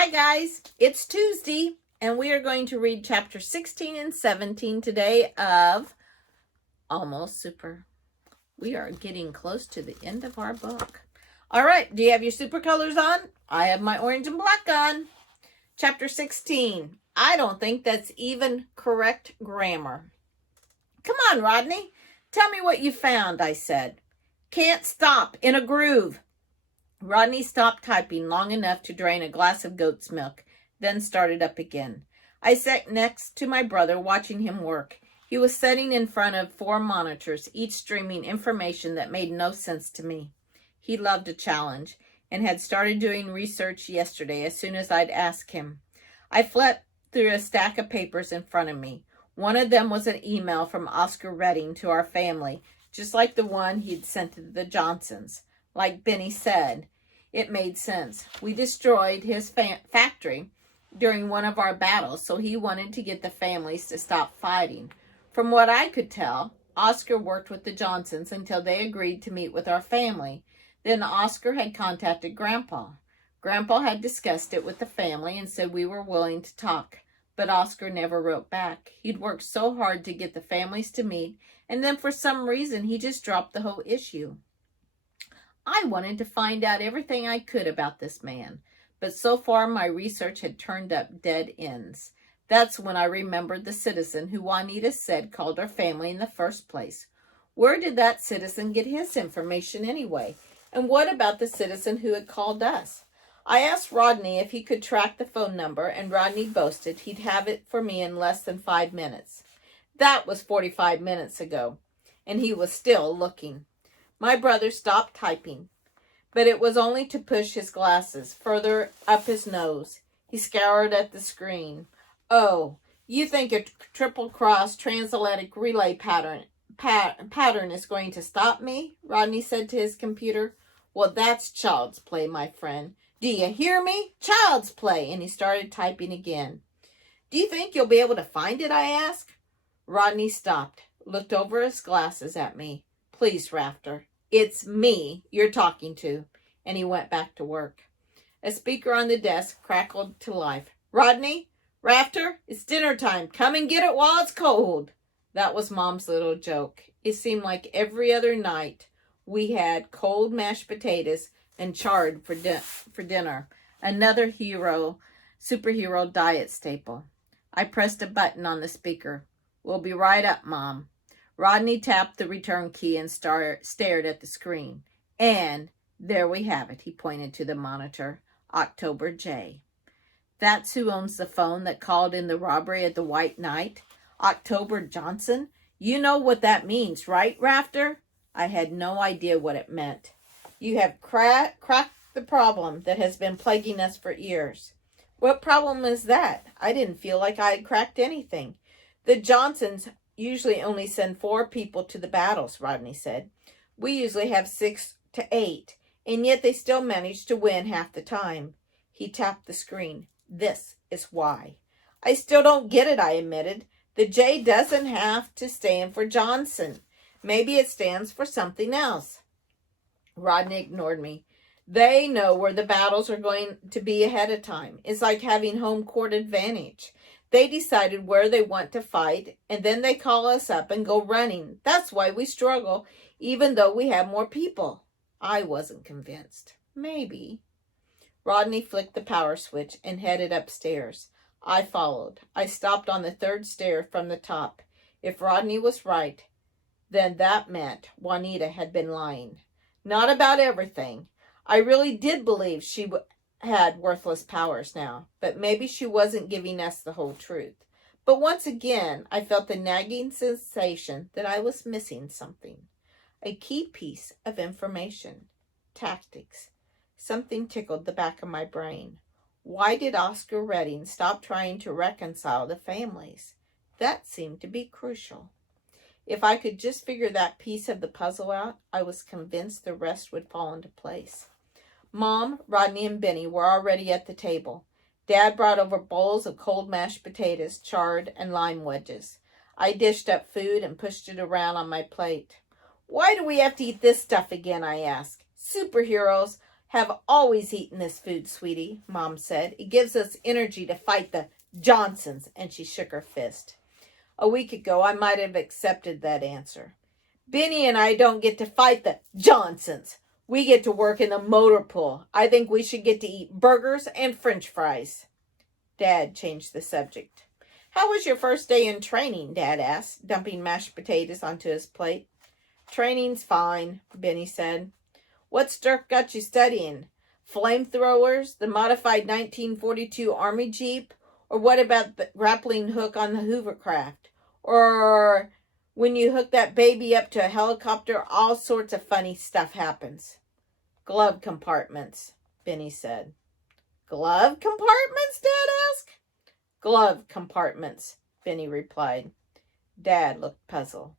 Hi guys, it's Tuesday and we are going to read chapter 16 and 17 today of Almost Super. We are getting close to the end of our book. All right, do you have your super colors on? I have my orange and black on. Chapter 16. I don't think that's even correct grammar. Come on, Rodney. Tell me what you found, I said. Can't stop in a groove. Rodney stopped typing long enough to drain a glass of goat's milk, then started up again. I sat next to my brother, watching him work. He was sitting in front of 4 monitors, each streaming information that made no sense to me. He loved a challenge and had started doing research yesterday as soon as I'd asked him. I flipped through a stack of papers in front of me. One of them was an email from Oscar Redding to our family, just like the one he'd sent to the Johnsons. Like Benny said, it made sense. We destroyed his factory during one of our battles, so he wanted to get the families to stop fighting. From what I could tell, Oscar worked with the Johnsons until they agreed to meet with our family. Then Oscar had contacted Grandpa. Grandpa had discussed it with the family and said we were willing to talk, but Oscar never wrote back. He'd worked so hard to get the families to meet, and then for some reason he just dropped the whole issue. I wanted to find out everything I could about this man, but so far my research had turned up dead ends. That's when I remembered the citizen who Juanita said called our family in the first place. Where did that citizen get his information anyway? And what about the citizen who had called us? I asked Rodney if he could track the phone number, and Rodney boasted he'd have it for me in less than 5 minutes. That was 45 minutes ago, and he was still looking. My brother stopped typing, but it was only to push his glasses further up his nose. He scoured at the screen. Oh, you think a triple-cross transatlantic relay pattern is going to stop me? Rodney said to his computer. Well, that's child's play, my friend. Do you hear me? Child's play. And he started typing again. Do you think you'll be able to find it? I asked. Rodney stopped, looked over his glasses at me. Please, Rafter, it's me you're talking to. And he went back to work. A speaker on the desk crackled to life. Rodney, Rafter, it's dinner time. Come and get it while it's cold. That was Mom's little joke. It seemed like every other night we had cold mashed potatoes and chard for dinner. Another superhero diet staple. I pressed a button on the speaker. We'll be right up, Mom. Rodney tapped the return key and stared at the screen. And there we have it, he pointed to the monitor. October J. That's who owns the phone that called in the robbery at the White Knight? October Johnson? You know what that means, right, Rafter? I had no idea what it meant. You have cracked the problem that has been plaguing us for years. What problem is that? I didn't feel like I had cracked anything. The Johnsons usually only send 4 people to the battles, Rodney said. We usually have 6 to 8, and yet they still manage to win half the time. He tapped the screen. This is why. I still don't get it, I admitted. The J doesn't have to stand for Johnson. Maybe it stands for something else. Rodney ignored me. They know where the battles are going to be ahead of time. It's like having home court advantage. They decided where they want to fight, and then they call us up and go running. That's why we struggle, even though we have more people. I wasn't convinced. Maybe. Rodney flicked the power switch and headed upstairs. I followed. I stopped on the 3rd stair from the top. If Rodney was right, then that meant Juanita had been lying. Not about everything. I really did believe she had worthless powers now, but maybe she wasn't giving us the whole truth. But once again, I felt the nagging sensation that I was missing something. A key piece of information. Tactics. Something tickled the back of my brain. Why did Oscar Redding stop trying to reconcile the families? That seemed to be crucial. If I could just figure that piece of the puzzle out, I was convinced the rest would fall into place. Mom, Rodney, and Benny were already at the table. Dad brought over bowls of cold mashed potatoes, chard, and lime wedges. I dished up food and pushed it around on my plate. Why do we have to eat this stuff again, I asked. Superheroes, have always eaten this food, sweetie, Mom said. It gives us energy to fight the Johnsons, and she shook her fist. A week ago, I might have accepted that answer. Benny and I don't get to fight the Johnsons. We get to work in the motor pool. I think we should get to eat burgers and French fries. Dad changed the subject. How was your first day in training? Dad asked, dumping mashed potatoes onto his plate. Training's fine, Benny said. What's Dirk got you studying? Flamethrowers, the modified 1942 Army Jeep? Or what about the grappling hook on the Hoovercraft? Or when you hook that baby up to a helicopter, all sorts of funny stuff happens. Glove compartments, Benny said. Glove compartments? Dad asked. Glove compartments, Benny replied. Dad looked puzzled.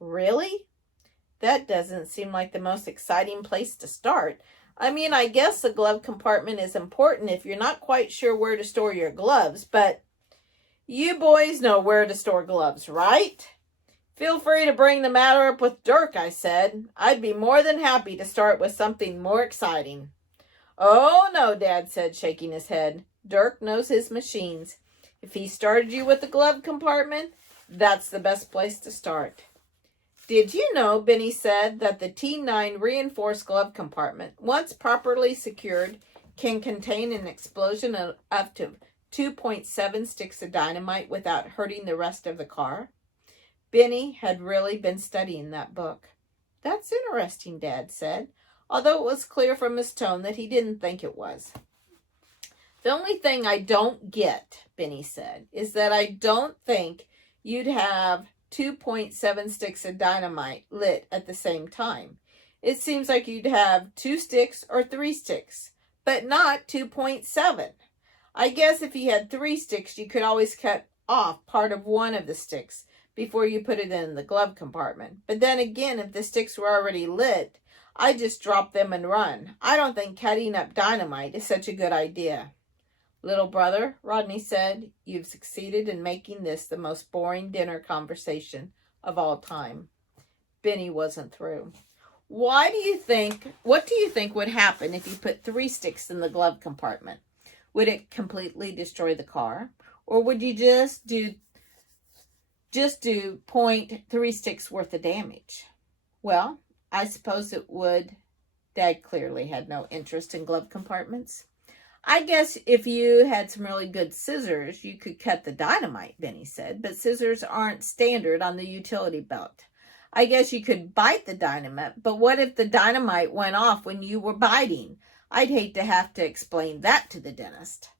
Really? That doesn't seem like the most exciting place to start. I mean, I guess the glove compartment is important if you're not quite sure where to store your gloves, but you boys know where to store gloves, right? Feel free to bring the matter up with Dirk, I said. I'd be more than happy to start with something more exciting. Oh, no, Dad said, shaking his head. Dirk knows his machines. If he started you with the glove compartment, that's the best place to start. Did you know, Benny said, that the T9 reinforced glove compartment, once properly secured, can contain an explosion of up to 2.7 sticks of dynamite without hurting the rest of the car? Benny had really been studying that book. That's interesting, Dad said, although it was clear from his tone that he didn't think it was. The only thing I don't get, Benny said, is that I don't think you'd have 2.7 sticks of dynamite lit at the same time. It seems like you'd have 2 sticks or 3 sticks, but not 2.7. I guess if you had 3 sticks, you could always cut off part of one of the sticks before you put it in the glove compartment. But then again, if the sticks were already lit, I'd just drop them and run. I don't think cutting up dynamite is such a good idea. Little brother, Rodney said, you've succeeded in making this the most boring dinner conversation of all time. Benny wasn't through. What do you think would happen if you put 3 sticks in the glove compartment? Would it completely destroy the car? Or would you just do 0.3 sticks worth of damage? Well, I suppose it would. Dad clearly had no interest in glove compartments. I guess if you had some really good scissors, you could cut the dynamite, Benny said, but scissors aren't standard on the utility belt. I guess you could bite the dynamite, but what if the dynamite went off when you were biting? I'd hate to have to explain that to the dentist.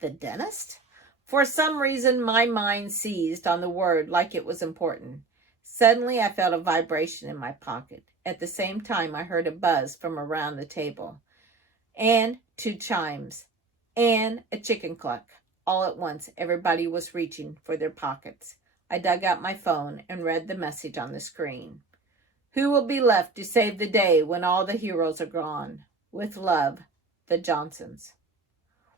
The dentist? For some reason, my mind seized on the word like it was important. Suddenly, I felt a vibration in my pocket. At the same time, I heard a buzz from around the table. And 2 chimes, and a chicken cluck. All at once, everybody was reaching for their pockets. I dug out my phone and read the message on the screen. Who will be left to save the day when all the heroes are gone? With love, the Johnsons.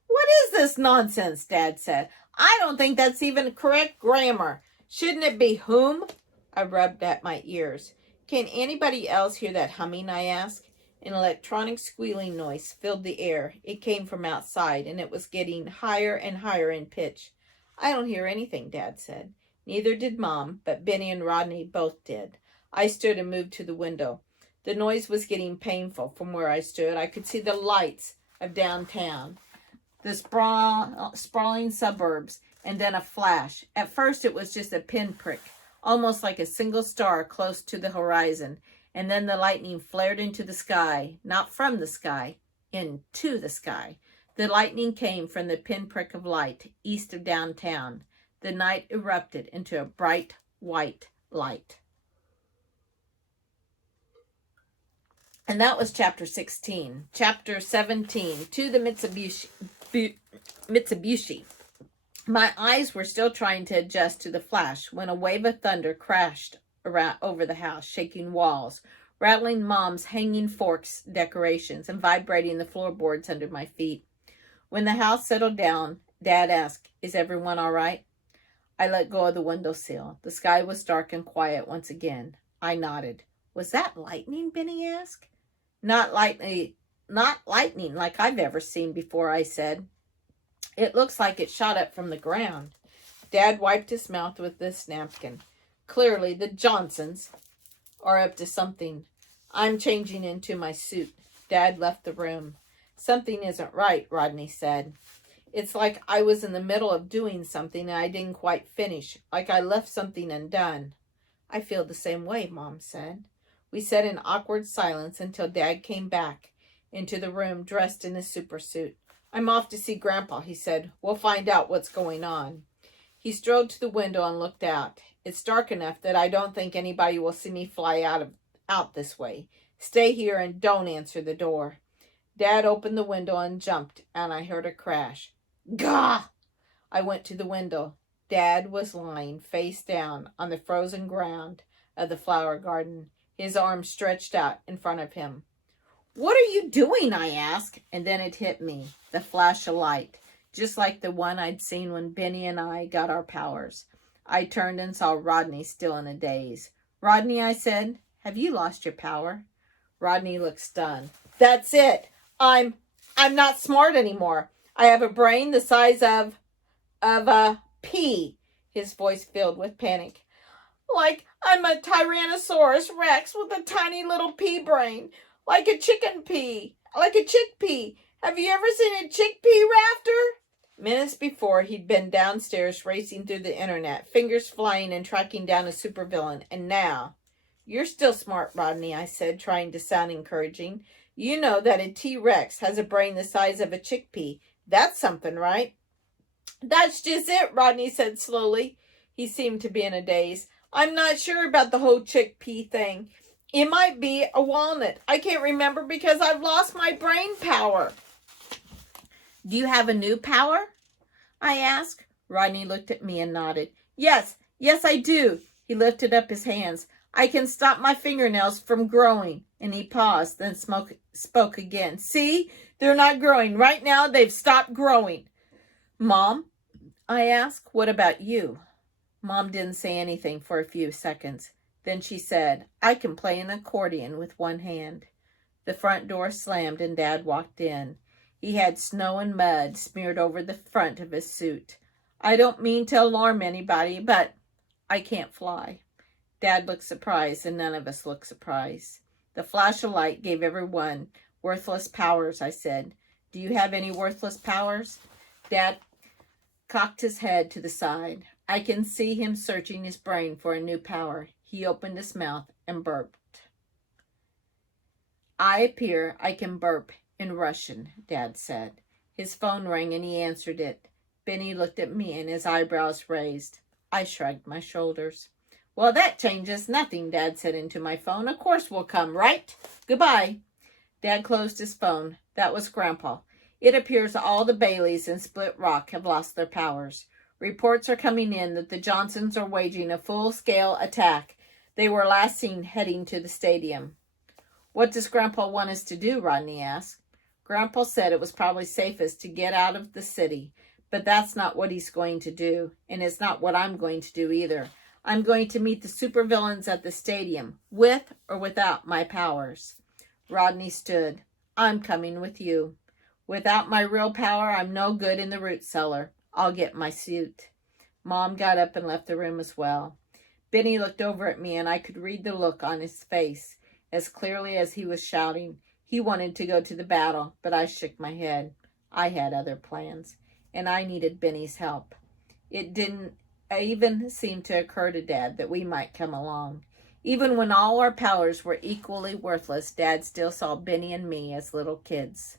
What is this nonsense? Dad said. I don't think that's even correct grammar. Shouldn't it be whom? I rubbed at my ears. Can anybody else hear that humming? I asked. An electronic squealing noise filled the air. It came from outside, and it was getting higher and higher in pitch. I don't hear anything, Dad said. Neither did Mom, but Benny and Rodney both did. I stood and moved to the window. The noise was getting painful. From where I stood, I could see the lights of downtown, the sprawling suburbs, and then a flash. At first, it was just a pinprick, almost like a single star close to the horizon. And then the lightning flared into the sky, not from the sky, into the sky. The lightning came from the pinprick of light east of downtown. The night erupted into a bright white light. And that was chapter 16. Chapter 17, to the Mitsubishi. My eyes were still trying to adjust to the flash when a wave of thunder crashed around over the house, shaking walls, rattling Mom's hanging forks decorations, and vibrating the floorboards under my feet. When the house settled down, Dad asked, "Is everyone all right?" I let go of the windowsill. The sky was dark and quiet once again. I nodded. "Was that lightning?" Benny asked. Not not lightning like I've ever seen before, I said. It looks like it shot up from the ground. Dad wiped his mouth with this napkin. Clearly, the Johnsons are up to something. I'm changing into my suit. Dad left the room. Something isn't right, Rodney said. It's like I was in the middle of doing something and I didn't quite finish, like I left something undone. I feel the same way, Mom said. We sat in awkward silence until Dad came back into the room dressed in his supersuit. I'm off to see Grandpa, he said. We'll find out what's going on. He strode to the window and looked out. It's dark enough that I don't think anybody will see me fly out this way. Stay here and don't answer the door. Dad opened the window and jumped, and I heard a crash. Gah! I went to the window. Dad was lying face down on the frozen ground of the flower garden, his arms stretched out in front of him. What are you doing? I asked, and then it hit me, the flash of light, just like the one I'd seen when Benny and I got our powers. I turned and saw Rodney still in a daze. Rodney, I said, have you lost your power? Rodney looked stunned. That's it. I'm not smart anymore. I have a brain the size of a pea. His voice filled with panic. Like I'm a Tyrannosaurus Rex with a tiny little pea brain. Like a chickpea. Have you ever seen a chickpea rafter? Minutes before, he'd been downstairs racing through the internet, fingers flying and tracking down a supervillain. And now, you're still smart, Rodney, I said, trying to sound encouraging. You know that a T-Rex has a brain the size of a chickpea. That's something, right? That's just it, Rodney said slowly. He seemed to be in a daze. I'm not sure about the whole chickpea thing. It might be a walnut. I can't remember because I've lost my brain power. Do you have a new power? I asked. Rodney looked at me and nodded. Yes, I do. He lifted up his hands. I can stop my fingernails from growing. And he paused, then spoke again. See, they're not growing. Right now, they've stopped growing. Mom, I asked, what about you? Mom didn't say anything for a few seconds. Then she said, I can play an accordion with one hand. The front door slammed and Dad walked in. He had snow and mud smeared over the front of his suit. I don't mean to alarm anybody, but I can't fly. Dad looked surprised, and none of us looked surprised. The flash of light gave everyone worthless powers, I said. Do you have any worthless powers? Dad cocked his head to the side. I can see him searching his brain for a new power. He opened his mouth and burped. I appear I can burp in Russian, Dad said. His phone rang and he answered it. Benny looked at me and his eyebrows raised. I shrugged my shoulders. Well, that changes nothing, Dad said into my phone. Of course we'll come, right? Goodbye. Dad closed his phone. That was Grandpa. It appears all the Baileys in Split Rock have lost their powers. Reports are coming in that the Johnsons are waging a full-scale attack. They were last seen heading to the stadium. What does Grandpa want us to do? Rodney asked. Grandpa said it was probably safest to get out of the city, but that's not what he's going to do, and it's not what I'm going to do either. I'm going to meet the supervillains at the stadium, with or without my powers. Rodney stood. I'm coming with you. Without my real power, I'm no good in the root cellar. I'll get my suit. Mom got up and left the room as well. Benny looked over at me, and I could read the look on his face as clearly as he was shouting. He wanted to go to the battle, but I shook my head. I had other plans, and I needed Benny's help. It didn't even seem to occur to Dad that we might come along. Even when all our powers were equally worthless, Dad still saw Benny and me as little kids.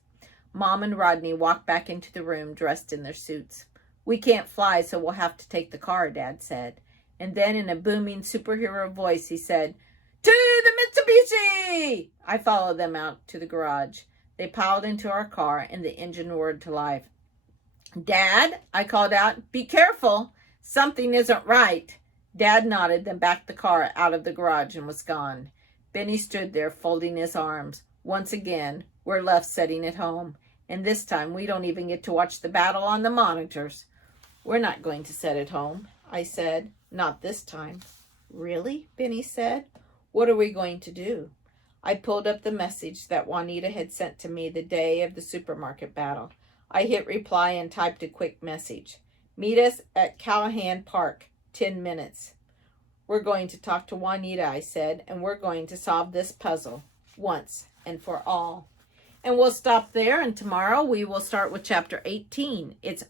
Mom and Rodney walked back into the room dressed in their suits. We can't fly, so we'll have to take the car, Dad said. And then in a booming superhero voice, he said, To the Mitsubishi! I followed them out to the garage. They piled into our car, and the engine roared to life. Dad, I called out, be careful. Something isn't right. Dad nodded, then backed the car out of the garage and was gone. Benny stood there, folding his arms. Once again, we're left sitting at home. And this time, we don't even get to watch the battle on the monitors. We're not going to sit at home, I said. Not this time. Really? Benny said. What are we going to do? I pulled up the message that Juanita had sent to me the day of the supermarket battle. I hit reply and typed a quick message. Meet us at Callahan Park, 10 minutes. We're going to talk to Juanita, I said, and we're going to solve this puzzle once and for all. And we'll stop there, and tomorrow we will start with chapter 18. It's the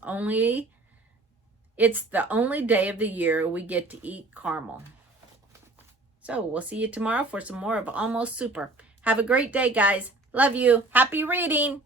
only day of the year we get to eat caramel. So we'll see you tomorrow for some more of Almost Super. Have a great day, guys. Love you. Happy reading.